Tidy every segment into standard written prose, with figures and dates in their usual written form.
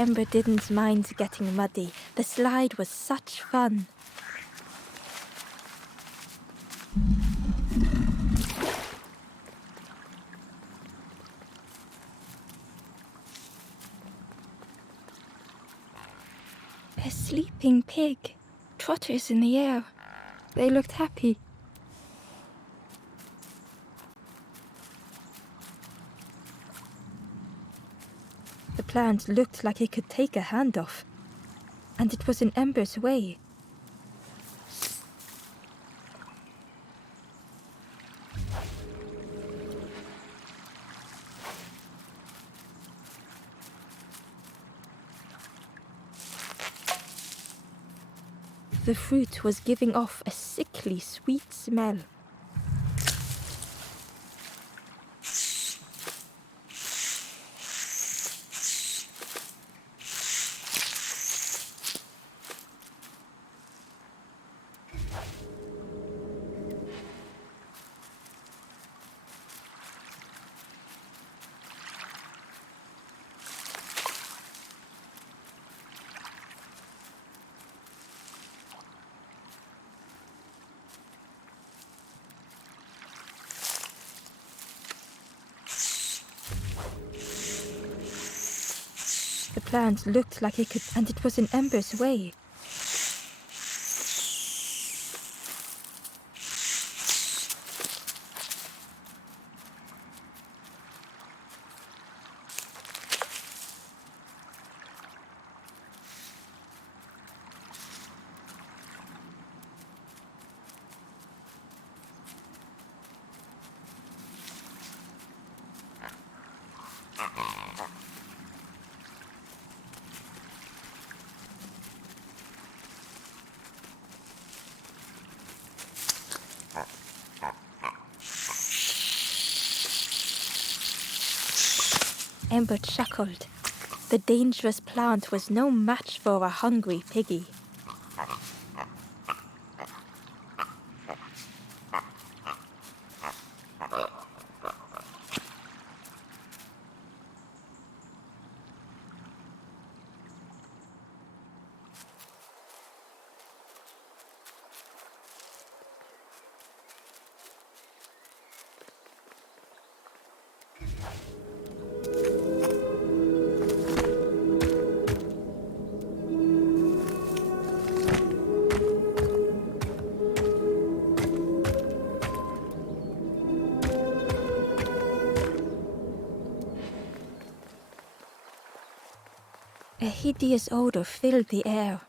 Ember didn't mind getting muddy. The slide was such fun. A sleeping pig, trotters in the air. They looked happy. The plant looked like it could take a hand off, and it was in Ember's way. The fruit was giving off a sickly sweet smell. The plant looked like it could, and it was in Ember's way. Ember chuckled. The dangerous plant was no match for a hungry piggy. A hideous odor filled the air.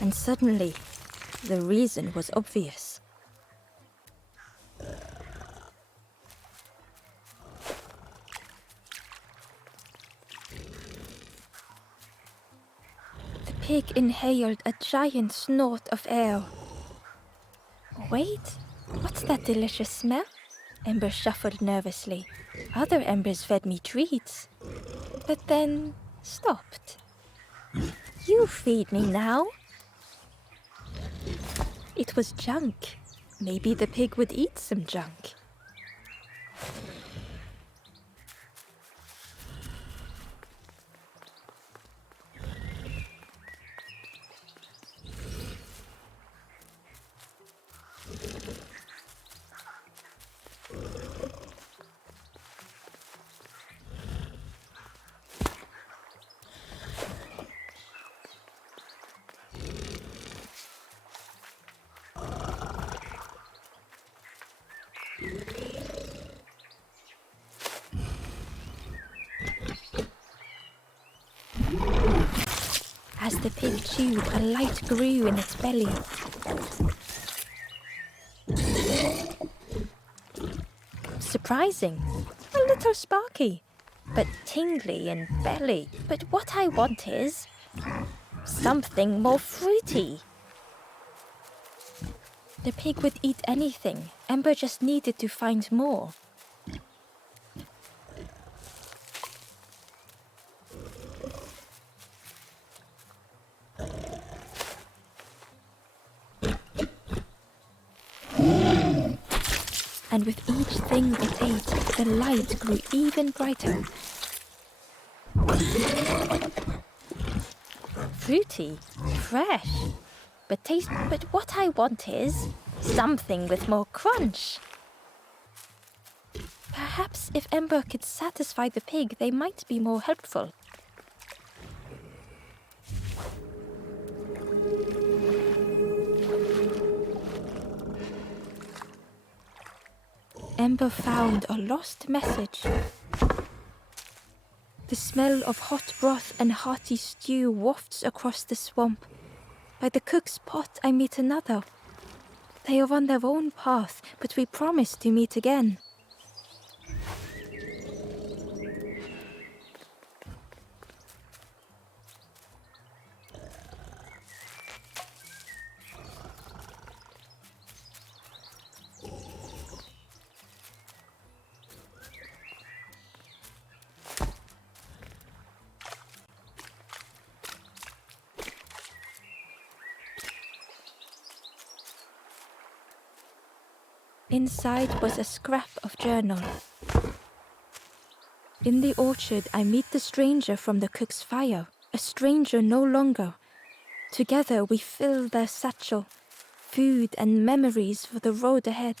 And suddenly, the reason was obvious. The pig inhaled a giant snort of air. Wait, what's that delicious smell? Ember shuffled nervously. Other embers fed me treats, but then stopped. You feed me now. It was junk. Maybe the pig would eat some junk. As the pig chewed, a light grew in its belly. Surprising, a little sparky, but tingly in belly. But what I want is something more fruity. The pig would eat anything. Ember just needed to find more. and with each thing it ate, the light grew even brighter. Fruity, fresh, but what I want is something with more crunch. Perhaps if Ember could satisfy the pig, they might be more helpful. Ember found a lost message. The smell of hot broth and hearty stew wafts across the swamp. By the cook's pot I meet another. They are on their own path, but we promise to meet again. Inside was a scrap of journal. In the orchard I meet the stranger from the cook's fire, a stranger no longer. Together we fill their satchel, food and memories for the road ahead.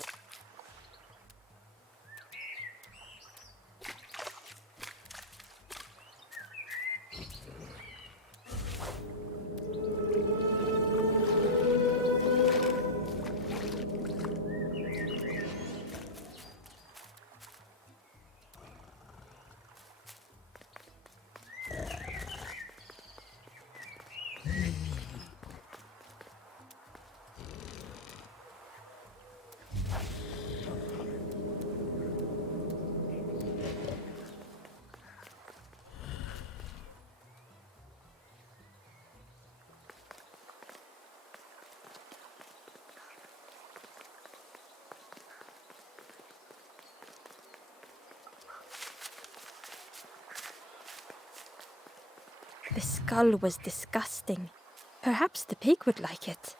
The skull was disgusting. Perhaps the pig would like it.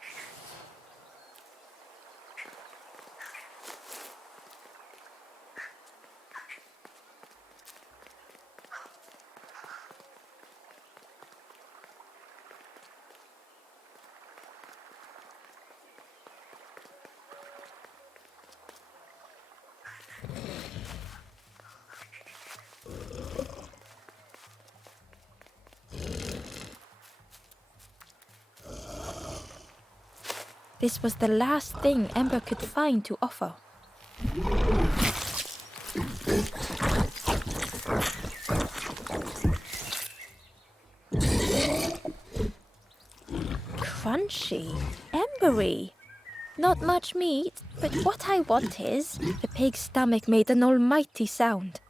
This was the last thing Ember could find to offer. Crunchy, embery. Not much meat, but what I want is... The pig's stomach made an almighty sound.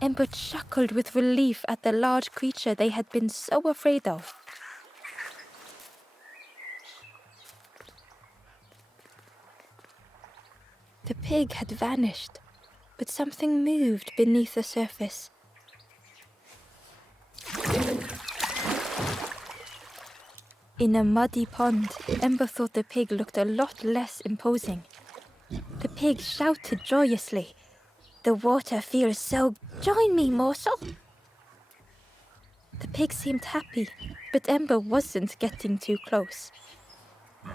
Ember chuckled with relief at the large creature they had been so afraid of. The pig had vanished, but something moved beneath the surface. In a muddy pond, Ember thought the pig looked a lot less imposing. The pig shouted joyously, "The water feels so... Join me, morsel!" The pig seemed happy, but Ember wasn't getting too close.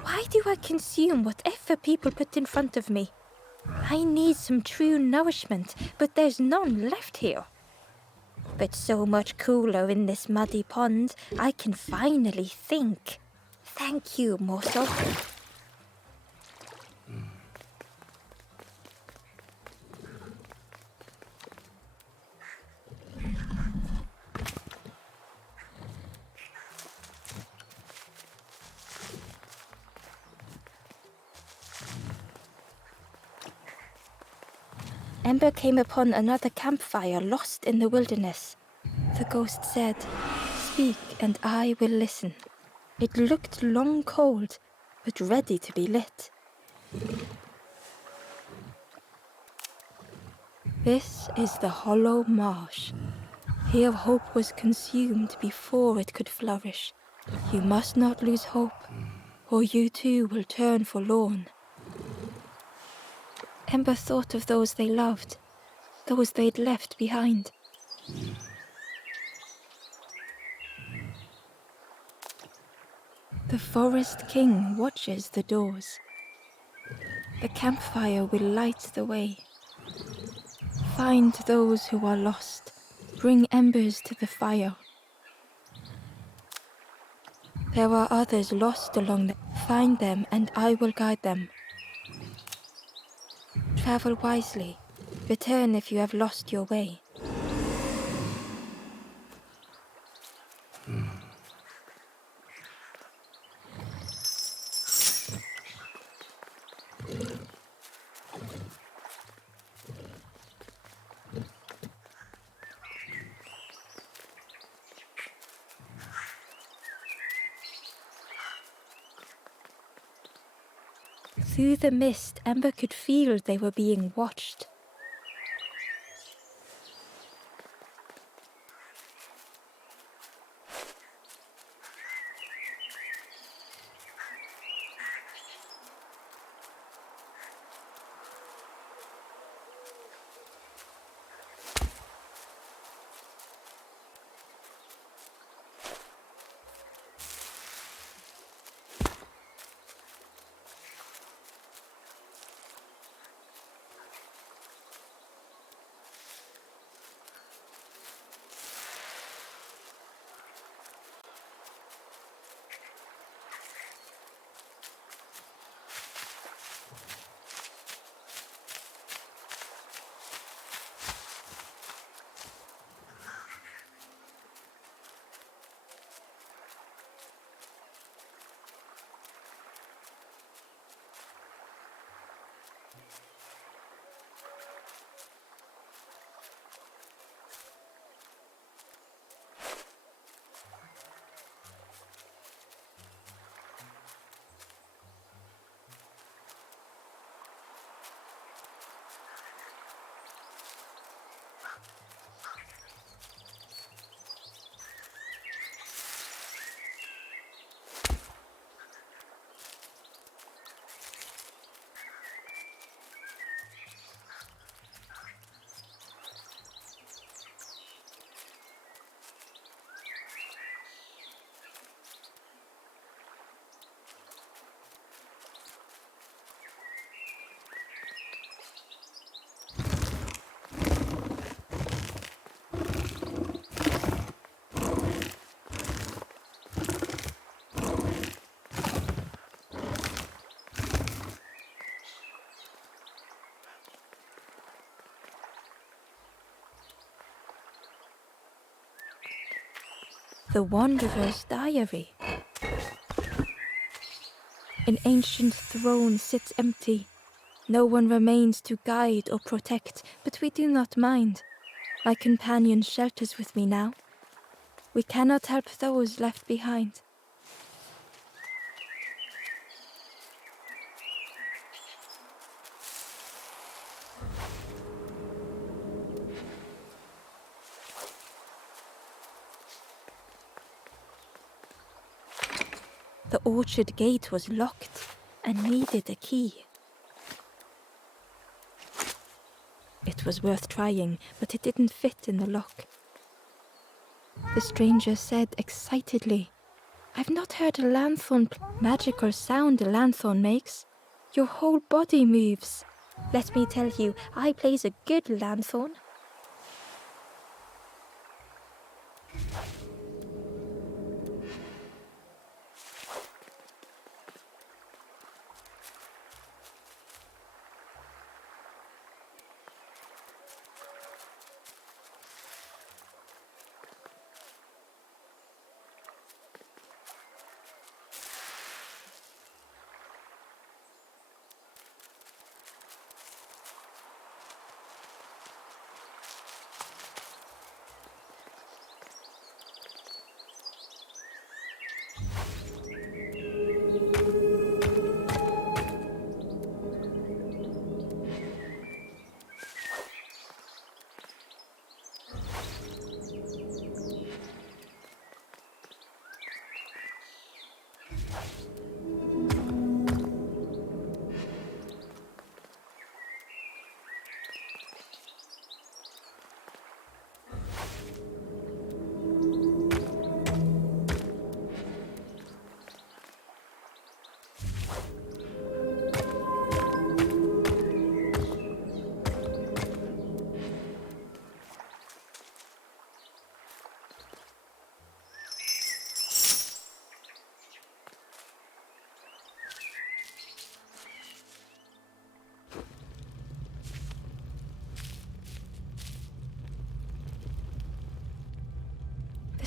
Why do I consume whatever people put in front of me? I need some true nourishment, but there's none left here. But so much cooler in this muddy pond, I can finally think. Thank you, morsel. Ember came upon another campfire lost in the wilderness. The ghost said, "Speak and I will listen." It looked long cold, but ready to be lit. This is the hollow marsh. Here hope was consumed before it could flourish. You must not lose hope, or you too will turn forlorn. Ember thought of those they loved, those they'd left behind. The forest king watches the doors. The campfire will light the way. Find those who are lost. Bring embers to the fire. There are others lost along the... Find them and I will guide them. Travel wisely. Return if you have lost your way. Through the mist, Ember could feel they were being watched. The Wanderer's Diary. An ancient throne sits empty. No one remains to guide or protect, but we do not mind. My companion shelters with me now. We cannot help those left behind. The orchard gate was locked and needed a key. It was worth trying, but it didn't fit in the lock. The stranger said excitedly, "I've not heard a lanthorn magical sound a lanthorn makes. Your whole body moves. Let me tell you, I plays a good lanthorn."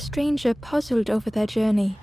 stranger puzzled over their journey.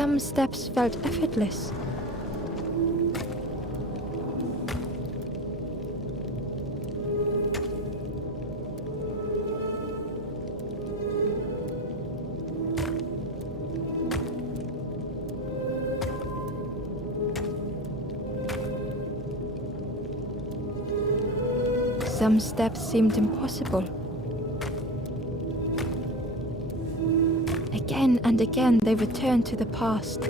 Some steps felt effortless. Some steps seemed impossible. Again and again they returned to the past.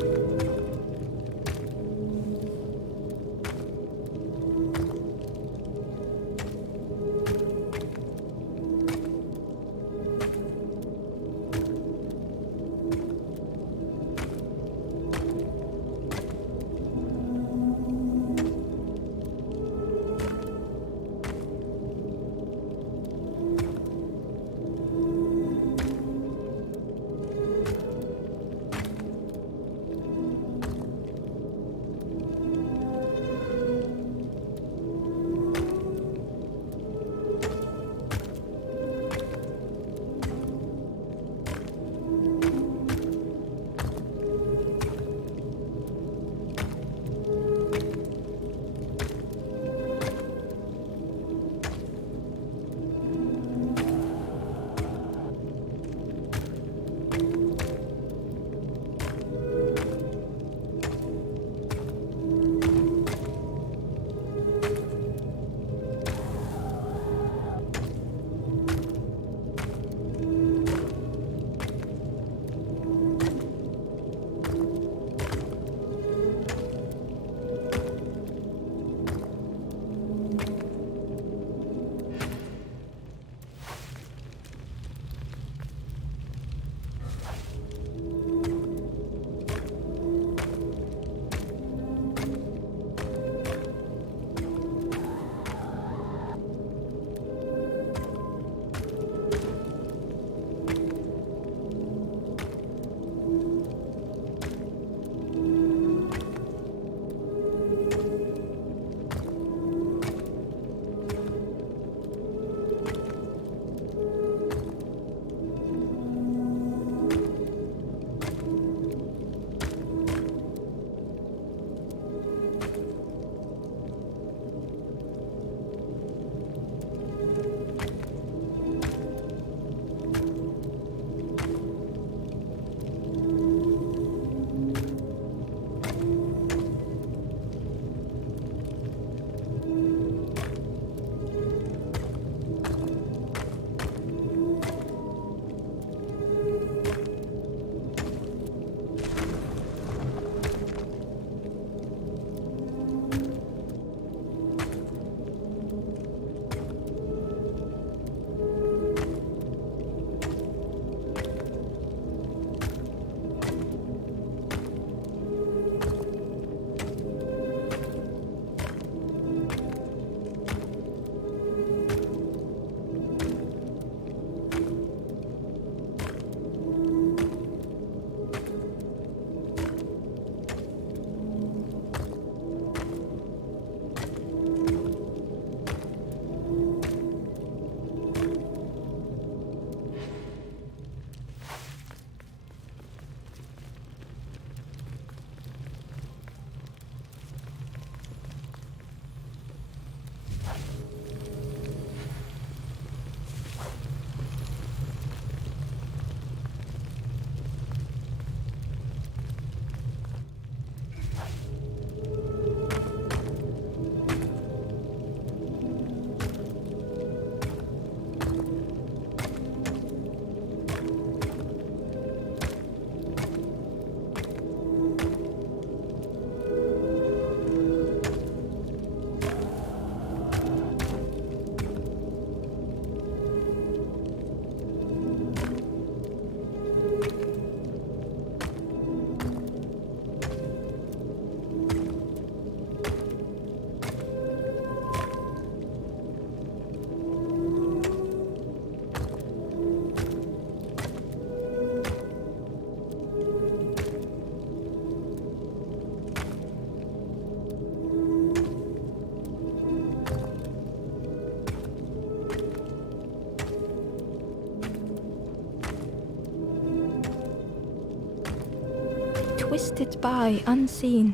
twisted by unseen.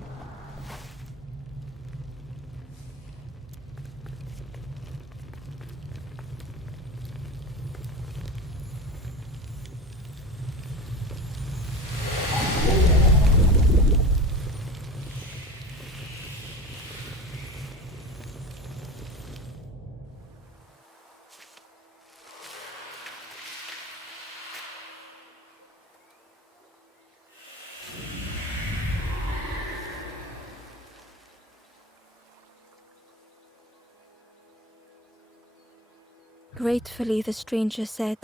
Gratefully the stranger said,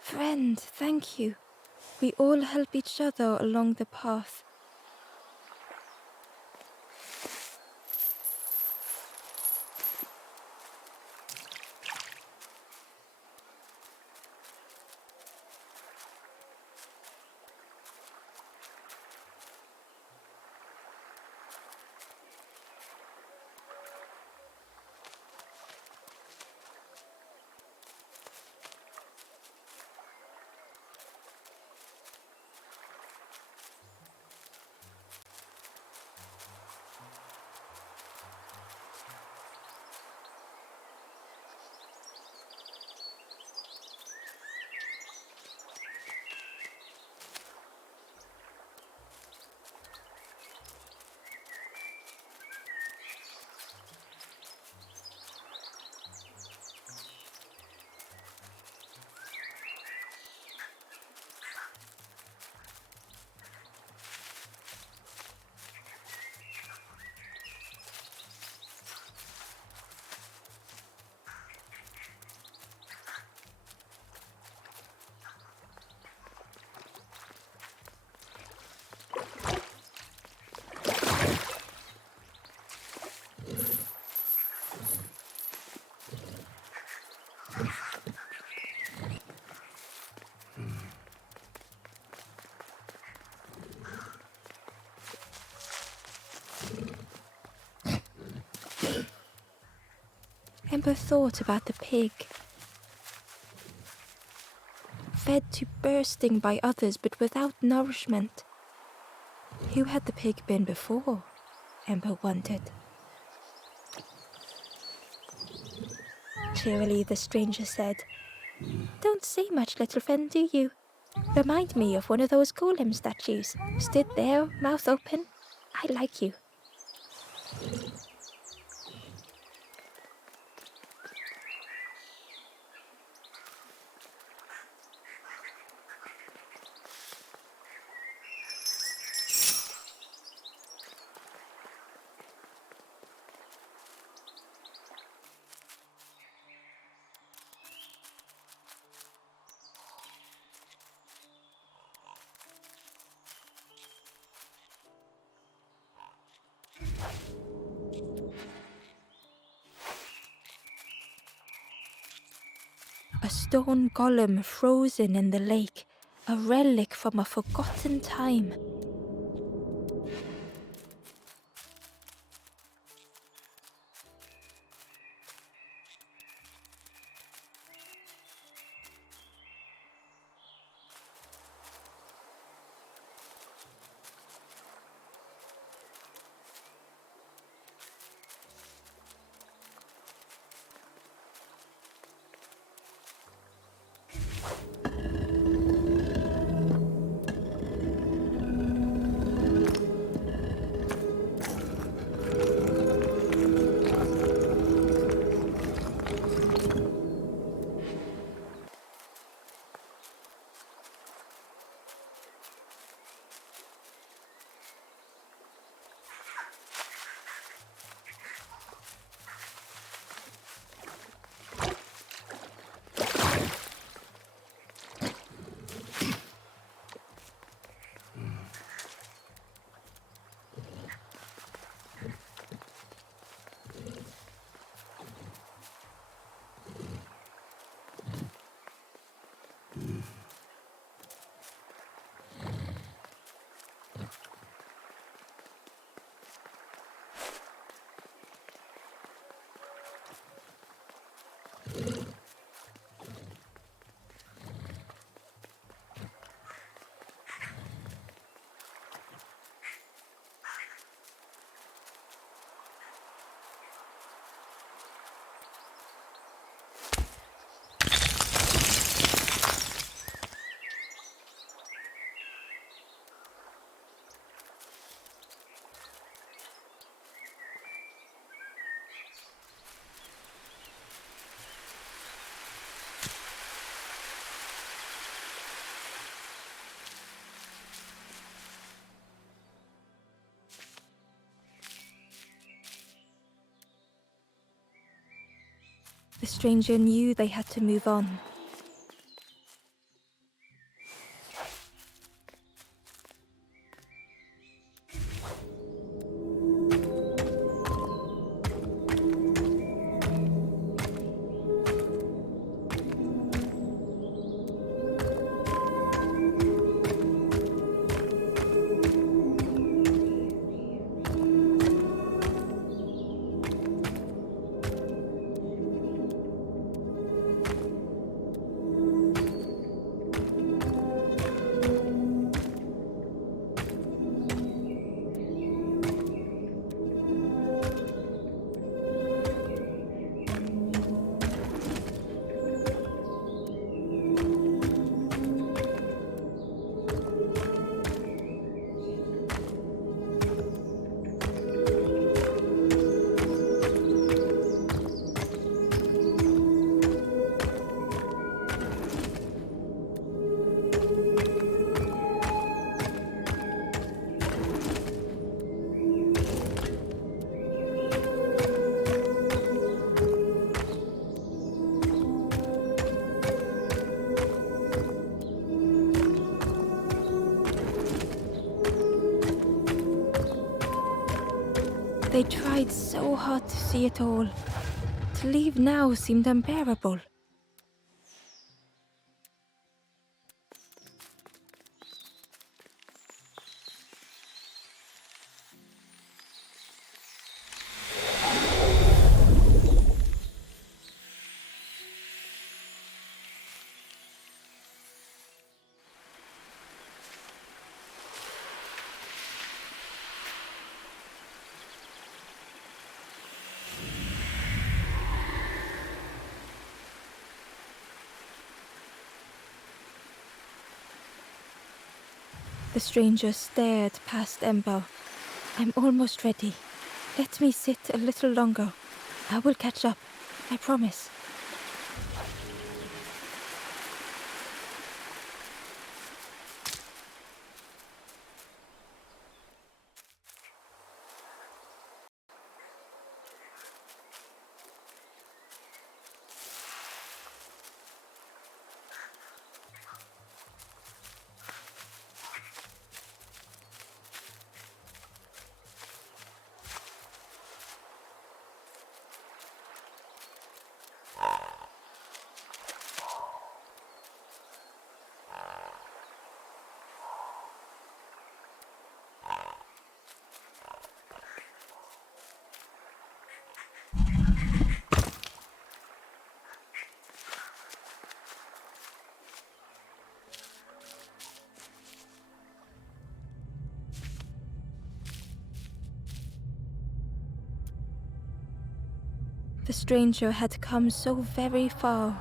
"Friend, thank you. We all help each other along the path." Ember thought about the pig. Fed to bursting by others but without nourishment. Who had the pig been before? Ember wondered. Cheerily the stranger said, "Don't say much, little friend, do you? Remind me of one of those golem statues. Stood there, mouth open. I like you." A stone golem frozen in the lake, a relic from a forgotten time. The stranger knew they had to move on. They tried so hard to see it all. To leave now seemed unbearable. The stranger stared past Ember. I'm almost ready. Let me sit a little longer. I will catch up. I promise. The stranger had come so very far.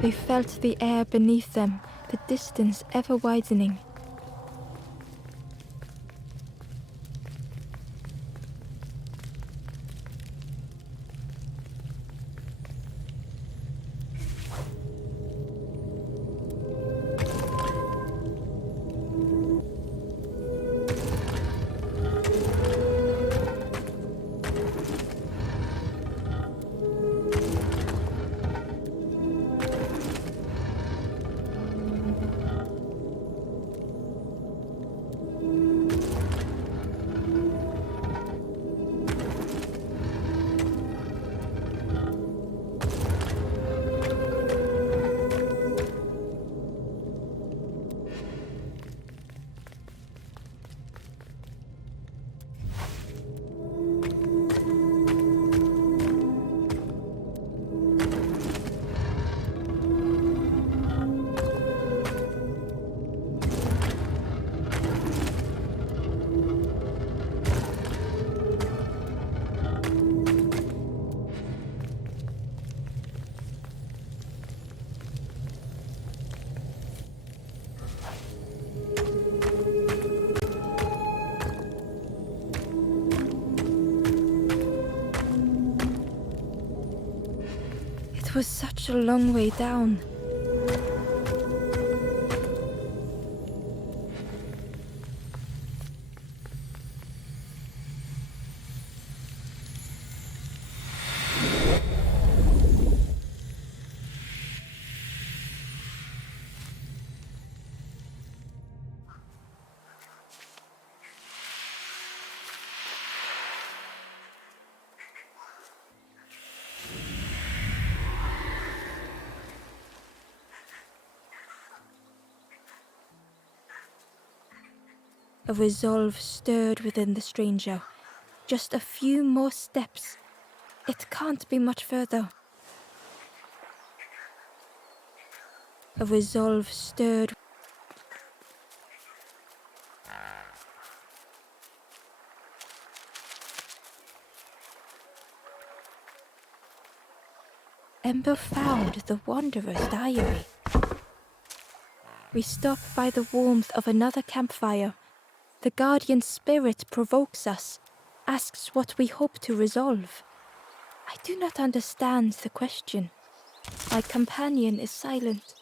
They felt the air beneath them, the distance ever widening. It was such a long way down. A resolve stirred within the stranger. Just a few more steps. It can't be much further. A resolve stirred. Ember found the wanderer's diary. We stop by the warmth of another campfire. The guardian spirit provokes us, asks what we hope to resolve. I do not understand the question. My companion is silent.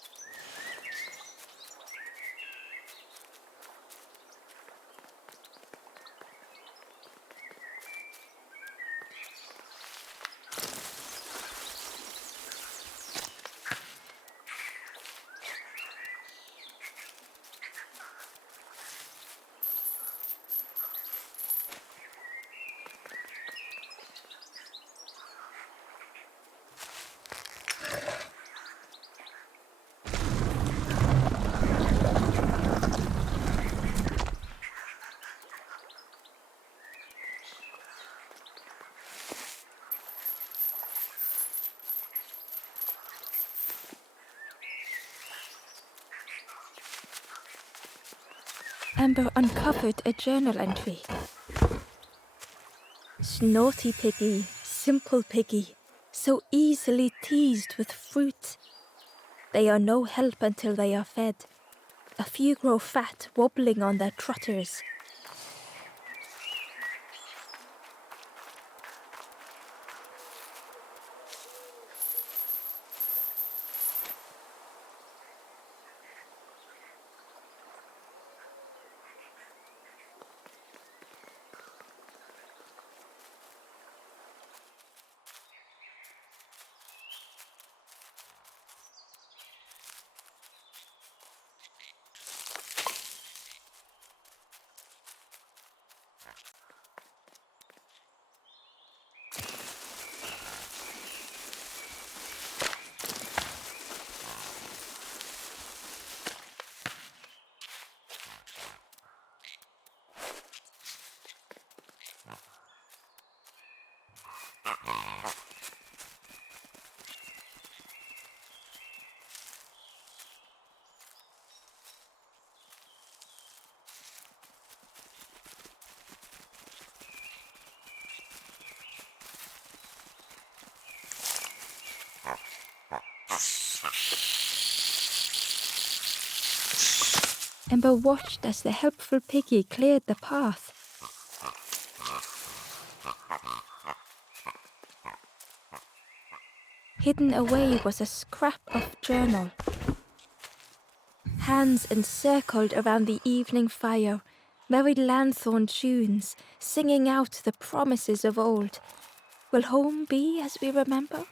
Amber uncovered a journal entry. Snotty piggy, simple piggy, so easily teased with fruit. They are no help until they are fed. A few grow fat, wobbling on their trotters. Ember watched as the helpful piggy cleared the path. Hidden away was a scrap of journal. Hands encircled around the evening fire, merry lanthorn tunes, singing out the promises of old. Will home be as we remember?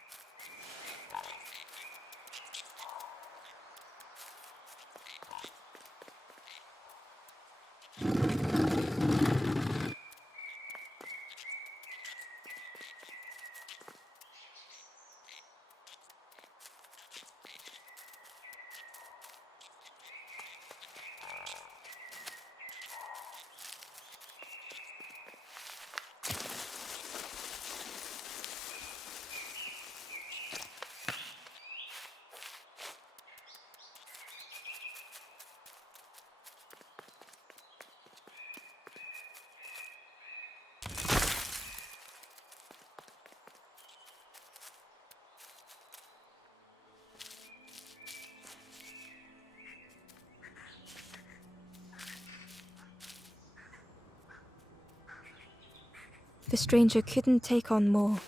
The stranger couldn't take on more.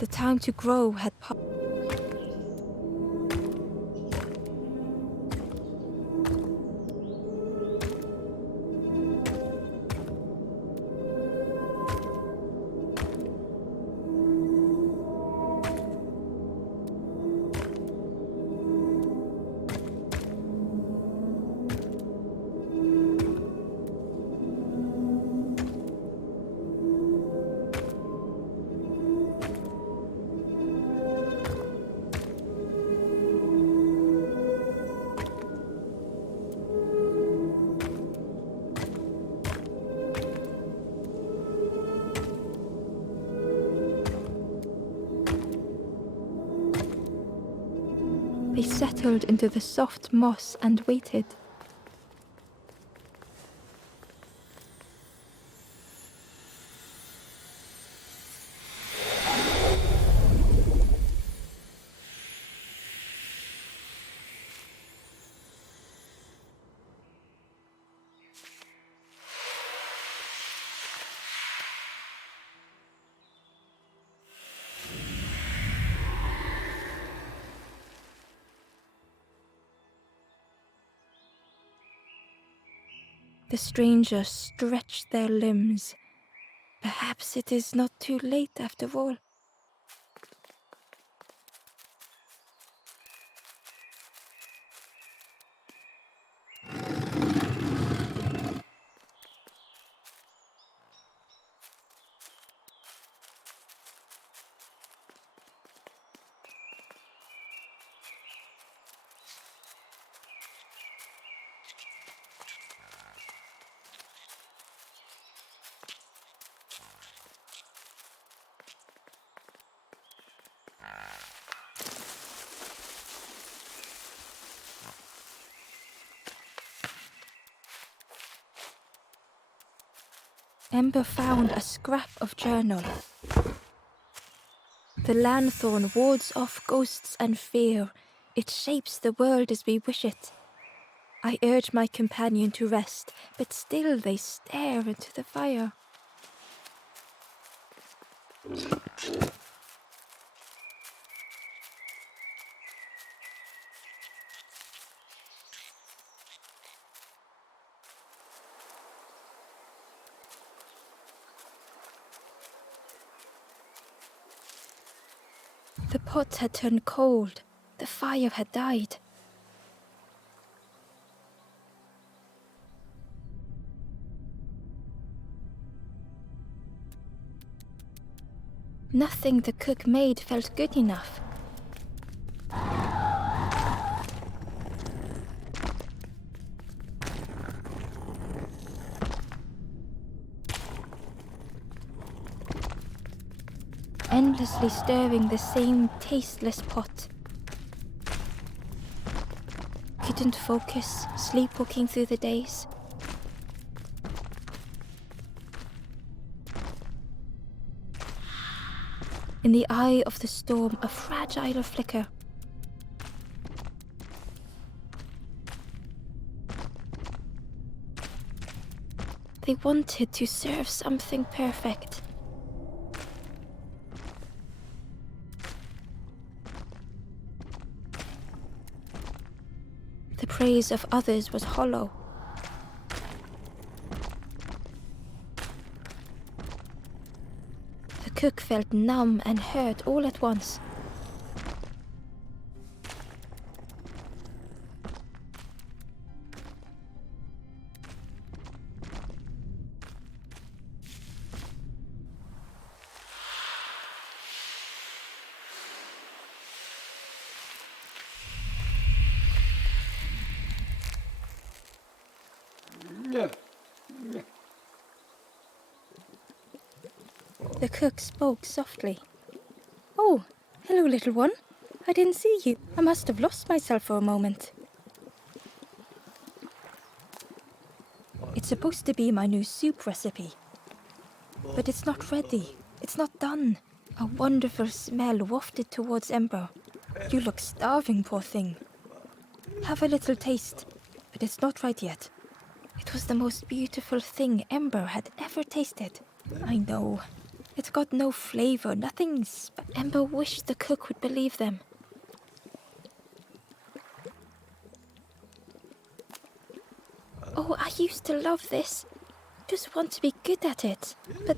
The time to grow had passed. They settled into the soft moss and waited. The strangers stretched their limbs. Perhaps it is not too late after all. Ember found a scrap of journal. The lanthorn wards off ghosts and fear. It shapes the world as we wish it. I urge my companion to rest, but still they stare into the fire. The pot had turned cold. The fire had died. Nothing the cook made felt good enough. Endlessly stirring the same tasteless pot. Couldn't focus, sleepwalking through the days. In the eye of the storm, a fragile flicker. They wanted to serve something perfect. The praise of others was hollow. The cook felt numb and hurt all at once. The cook spoke softly. "Oh, hello, little one. I didn't see you. I must have lost myself for a moment." It's supposed to be my new soup recipe. But it's not ready. It's not done. A wonderful smell wafted towards Ember. "You look starving, poor thing. Have a little taste, but it's not right yet." It was the most beautiful thing Ember had ever tasted. I know. It's got no flavor, nothing. Ember wished the cook would believe them. Oh, I used to love this. Just want to be good at it. But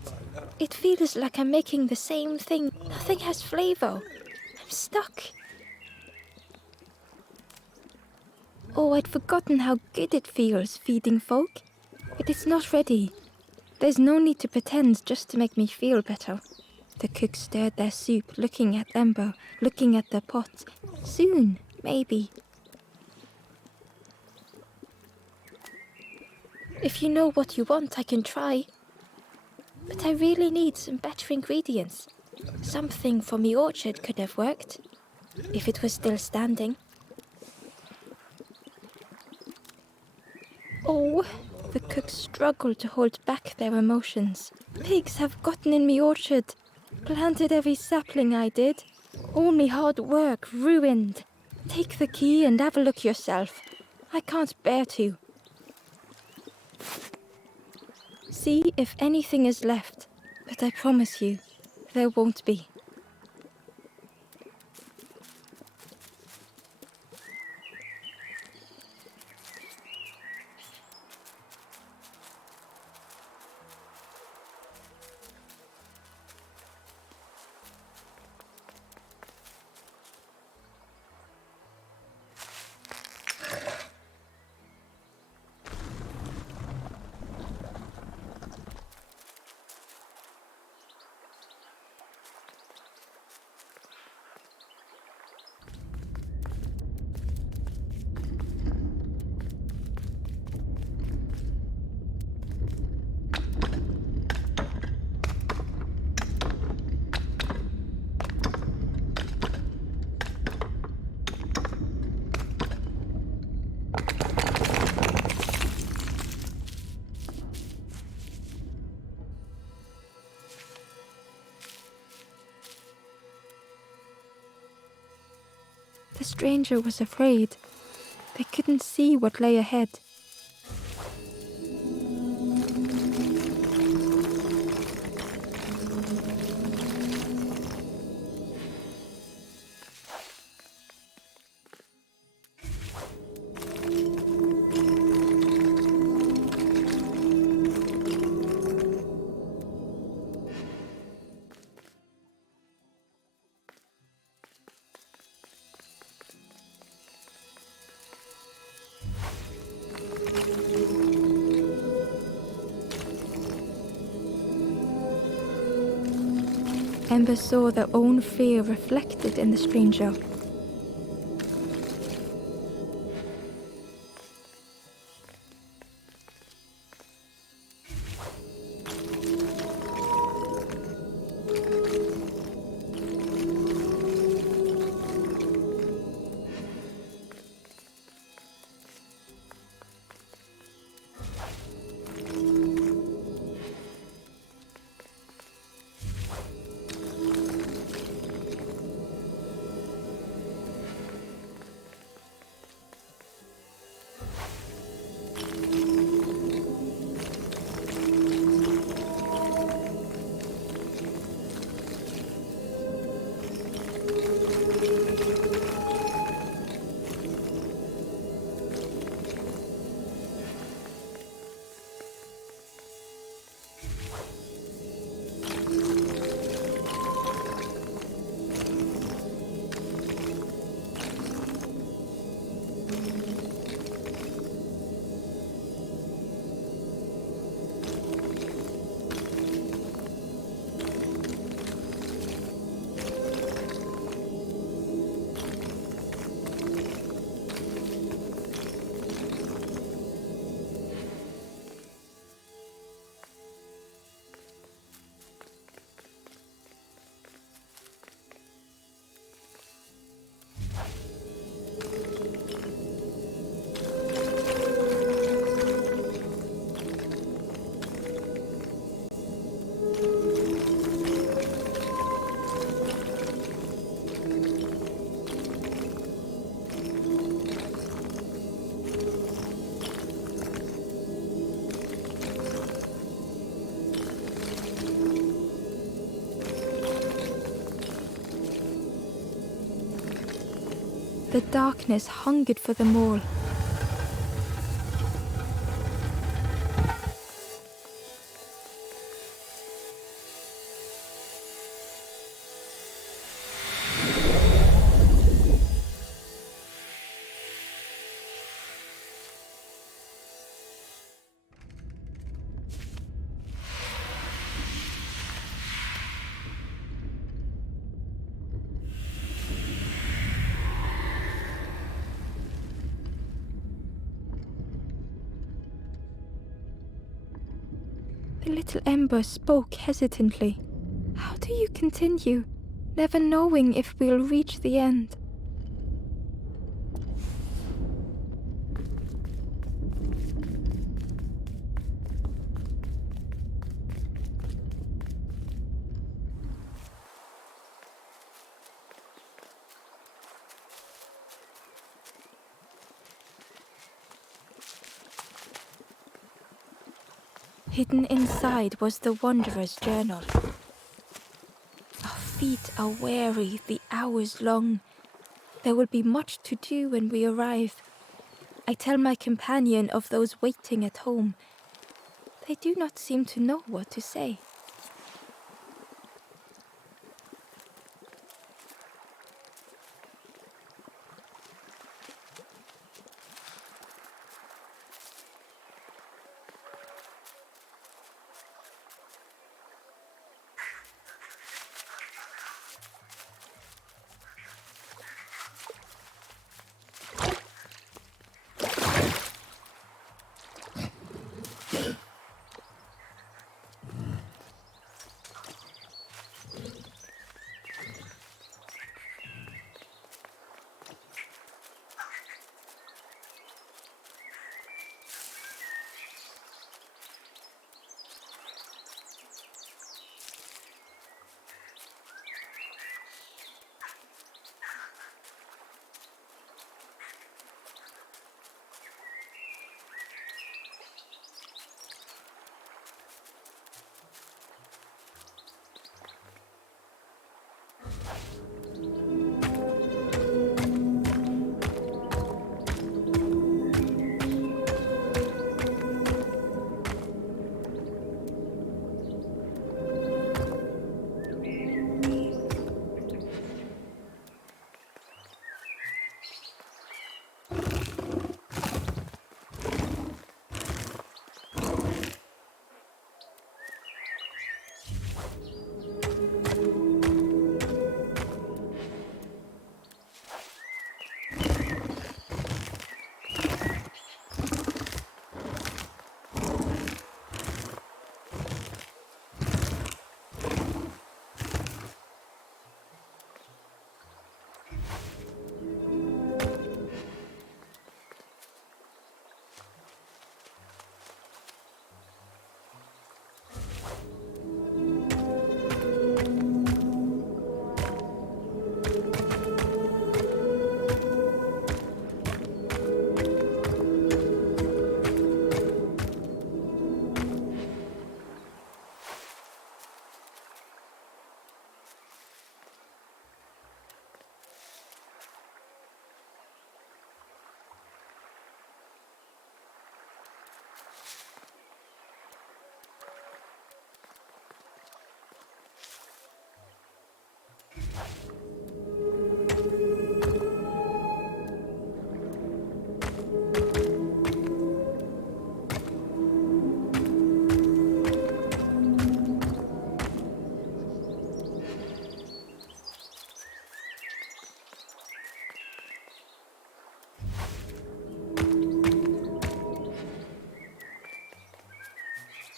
it feels like I'm making the same thing. Nothing has flavor. I'm stuck. Oh, I'd forgotten how good it feels feeding folk. But it's not ready. There's no need to pretend just to make me feel better. The cook stirred their soup, looking at Ember, looking at the pot. Soon, maybe. If you know what you want, I can try. But I really need some better ingredients. Something from the orchard could have worked, if it was still standing. Oh, the cooks struggled to hold back their emotions. Pigs have gotten in me orchard. Planted every sapling I did. All me hard work ruined. Take the key and have a look yourself. I can't bear to. See if anything is left, but I promise you, there won't be. The stranger was afraid. They couldn't see what lay ahead. Ember saw their own fear reflected in the stranger. The darkness hungered for them all. The little ember spoke hesitantly. How do you continue, never knowing if we'll reach the end? Hidden inside was the wanderer's journal. Our feet are weary, the hours long. There will be much to do when we arrive. I tell my companion of those waiting at home. They do not seem to know what to say.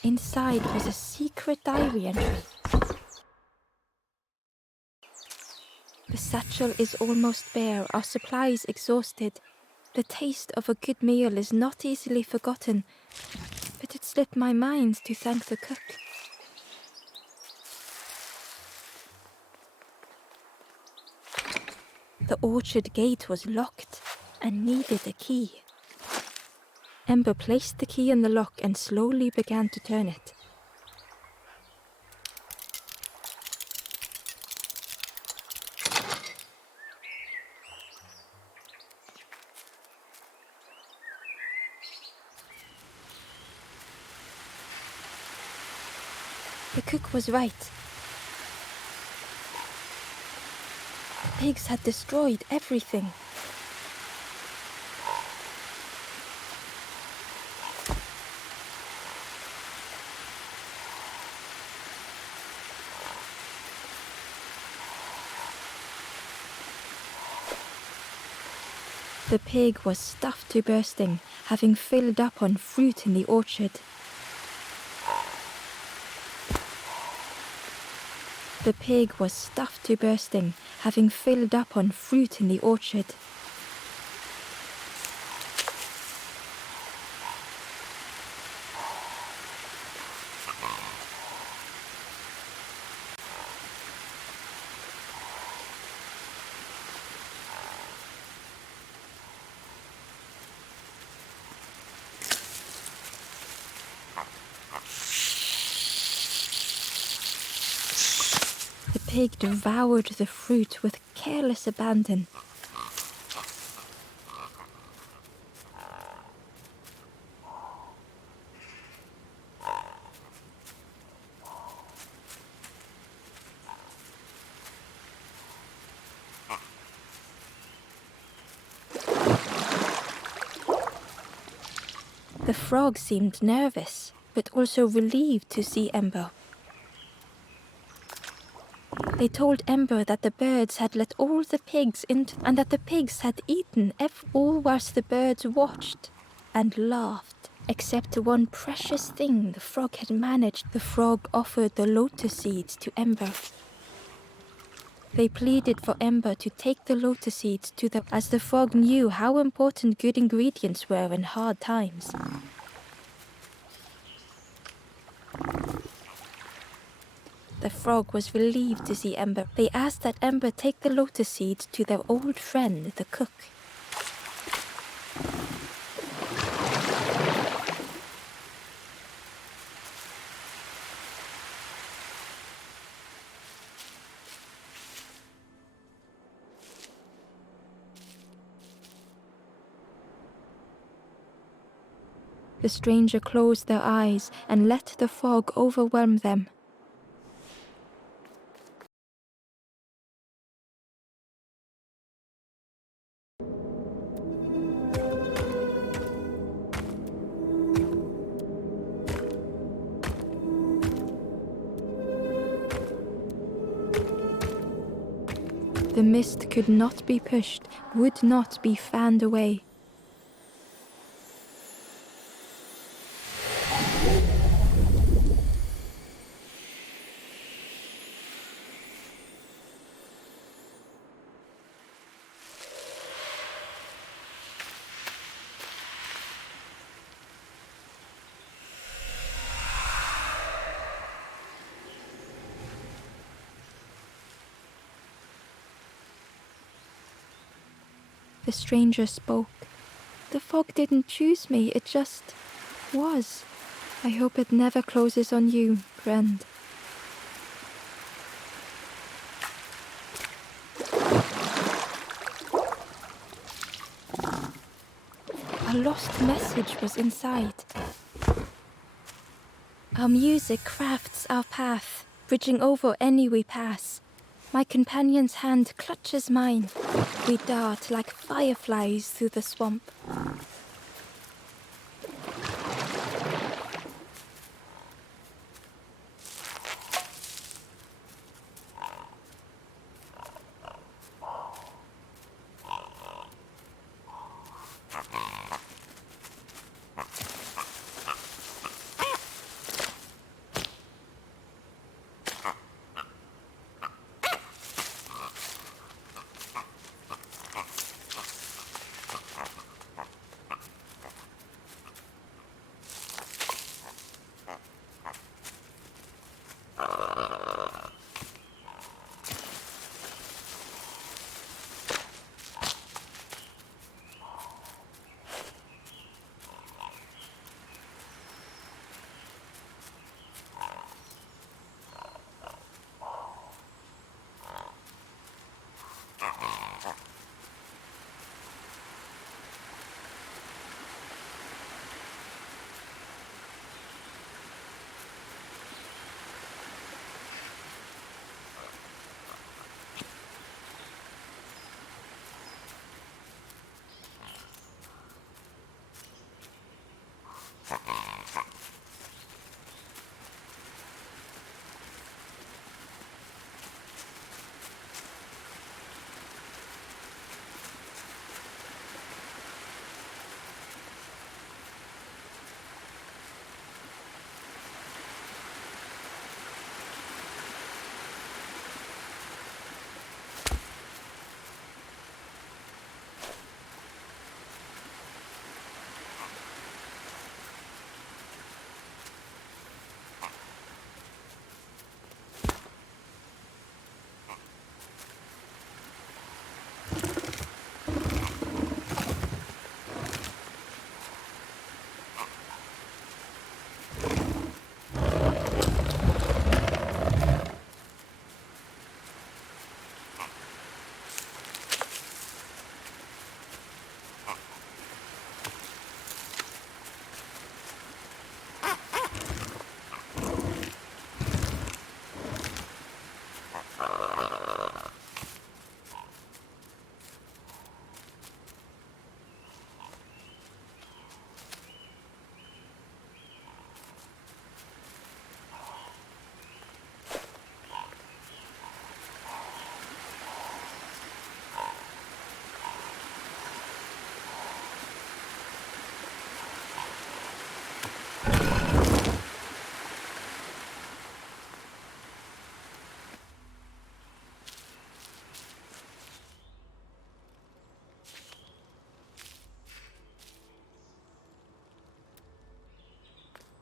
Inside was a secret diary entry. The satchel is almost bare, our supplies exhausted. The taste of a good meal is not easily forgotten, but it slipped my mind to thank the cook. The orchard gate was locked and needed a key. Ember placed the key in the lock and slowly began to turn it. The cook was right. The pigs had destroyed everything. The pig was stuffed to bursting, having filled up on fruit in the orchard. The pig was stuffed to bursting, having filled up on fruit in the orchard. The pig devoured the fruit with careless abandon. The frog seemed nervous, but also relieved to see Ember. They told Ember that the birds had let all the pigs into, and that the pigs had eaten all whilst the birds watched and laughed. Except one precious thing the frog had managed. The frog offered the lotus seeds to Ember. They pleaded for Ember to take the lotus seeds to them, as the frog knew how important good ingredients were in hard times. The frog was relieved to see Ember. They asked that Ember take the lotus seeds to their old friend, the cook. The stranger closed their eyes and let the fog overwhelm them. The mist could not be pushed, would not be fanned away. The stranger spoke. The fog didn't choose me, it just was. I hope it never closes on you, friend. A lost message was inside. Our music crafts our path, bridging over any we pass. My companion's hand clutches mine. We dart like fireflies through the swamp.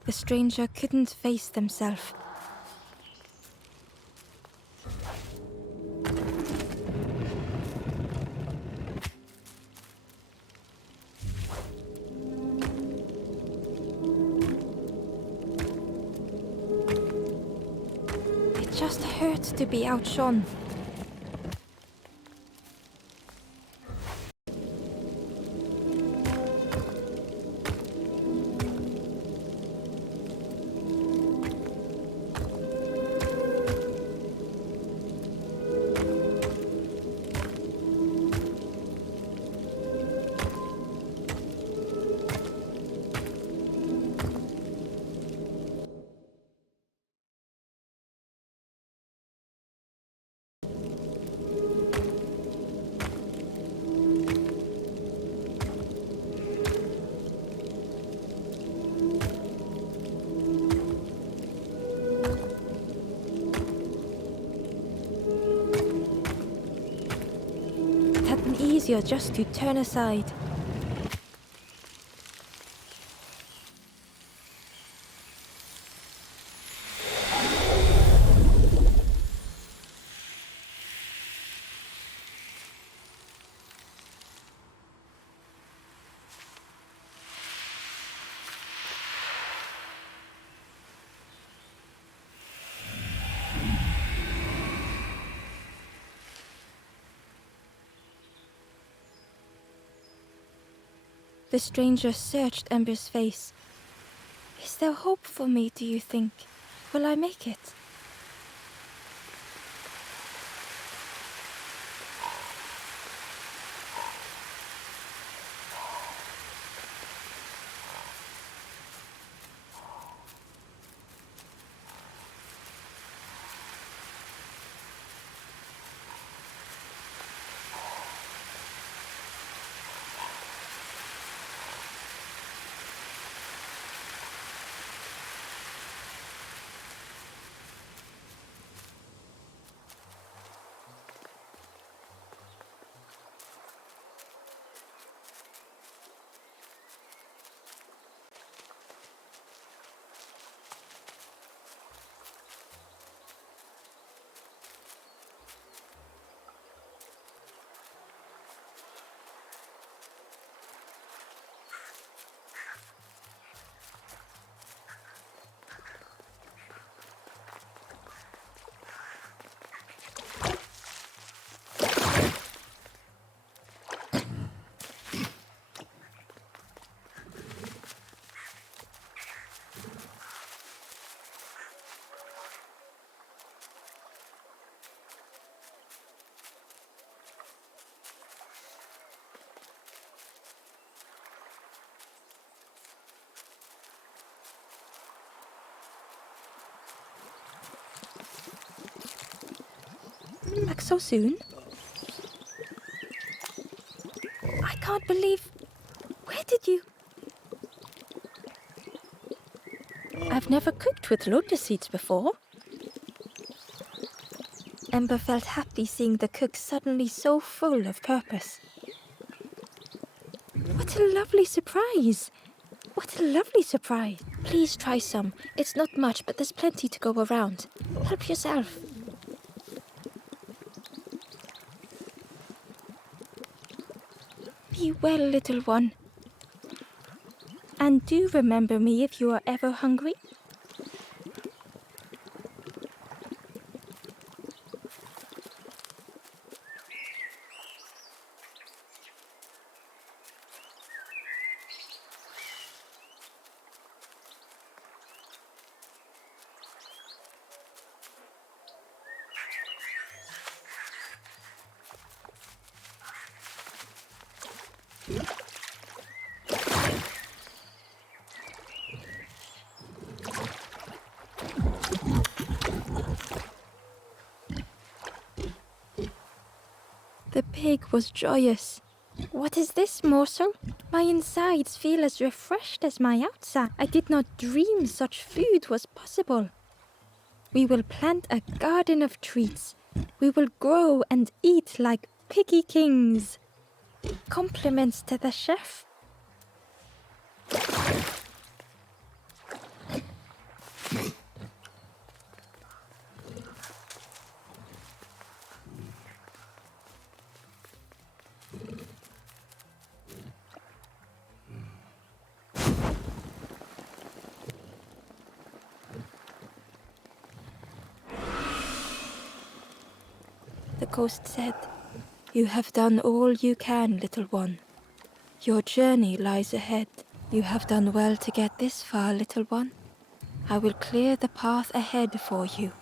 The stranger couldn't face themselves. It just hurts to be outshone. Easier just to turn aside. The stranger searched Ember's face. Is there hope for me, do you think? Will I make it? Back so soon? I can't believe... Where did you... I've never cooked with lotus seeds before. Ember felt happy seeing the cook suddenly so full of purpose. What a lovely surprise! What a lovely surprise! Please try some. It's not much, but there's plenty to go around. Help yourself. Be well, little one. And do remember me if you are ever hungry. The pig was joyous. What is this, morsel? My insides feel as refreshed as my outside. I did not dream such food was possible. We will plant a garden of treats. We will grow and eat like piggy kings. Compliments to the chef. ghost said. You have done all you can, little one. Your journey lies ahead. You have done well to get this far, little one. I will clear the path ahead for you.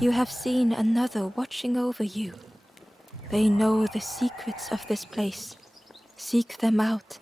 You have seen another watching over you. They know the secrets of this place. Seek them out.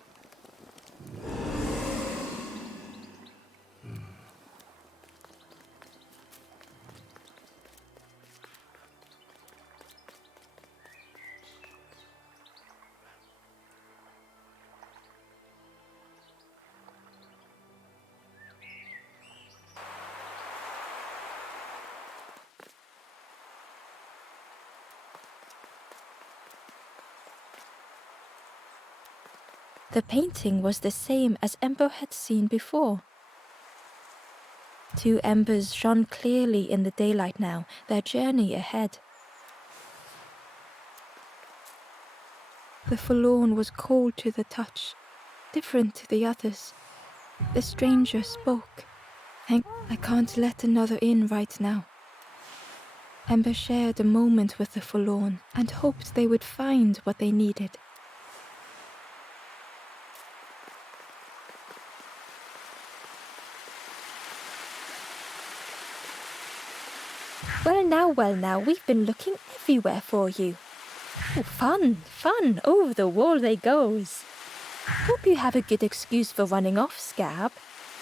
The painting was the same as Ember had seen before. Two embers shone clearly in the daylight now, their journey ahead. The forlorn was cold to the touch, different to the others. The stranger spoke. I can't let another in right now. Ember shared a moment with the forlorn and hoped they would find what they needed. Well now, we've been looking everywhere for you. Oh, fun, over the wall they goes. Hope you have a good excuse for running off, Scab.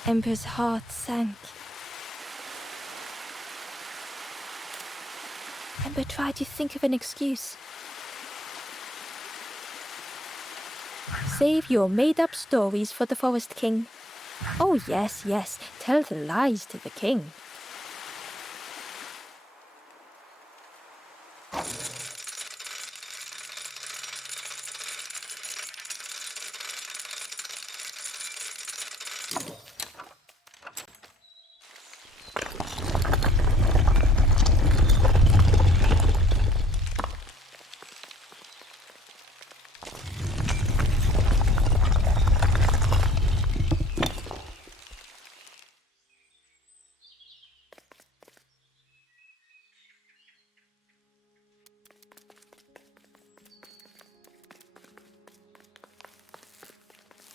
Ember's heart sank. Ember tried to think of an excuse. Save your made-up stories for the Forest King. Oh yes, tell the lies to the king.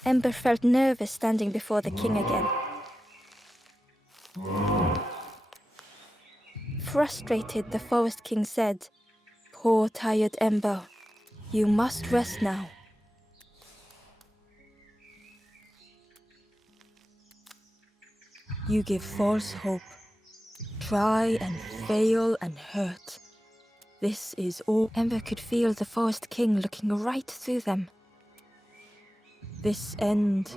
Ember felt nervous standing before the king again. Frustrated, the Forest King said, "Poor tired Ember, you must rest now." You give false hope. Try and fail and hurt. This is all. Ember could feel the Forest King looking right through them. This end,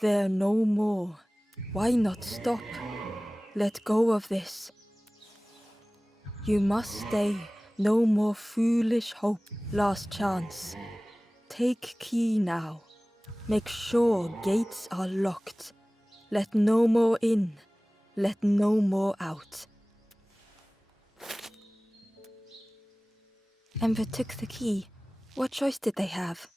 there no more. Why not stop? Let go of this. You must stay. No more foolish hope. Last chance. Take key now. Make sure gates are locked. Let no more in. Let no more out. Ember took the key. What choice did they have?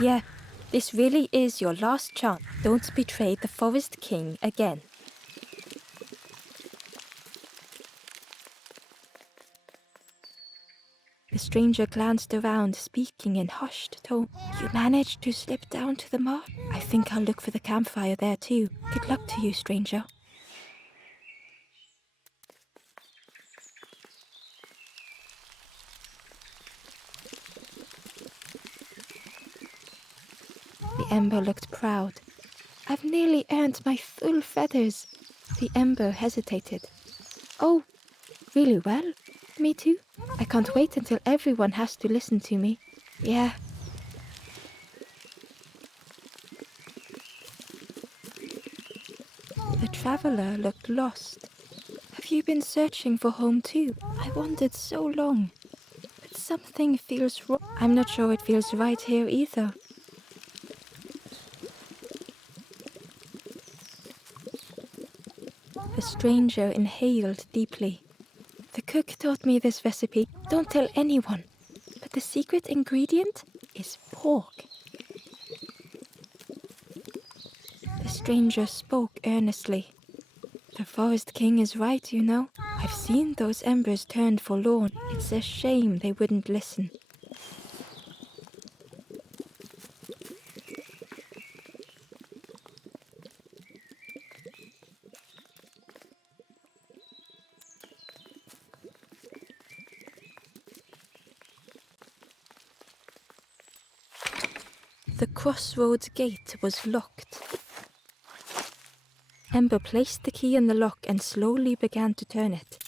Yeah, this really is your last chance. Don't betray the Forest King again. The stranger glanced around, speaking in hushed tone. You managed to slip down to the marsh? I think I'll look for the campfire there too. Good luck to you, stranger. ember looked proud. I've nearly earned my full feathers. The ember hesitated. Oh, really well? Me too. I can't wait until everyone has to listen to me. Yeah. The traveler looked lost. Have you been searching for home too? I wandered so long. But something feels wrong. I'm not sure it feels right here either. The stranger inhaled deeply. The cook taught me this recipe. Don't tell anyone. But the secret ingredient is pork. The stranger spoke earnestly. The forest king is right, you know. I've seen those embers turned forlorn. It's a shame they wouldn't listen. The crossroads gate was locked. Ember placed the key in the lock and slowly began to turn it.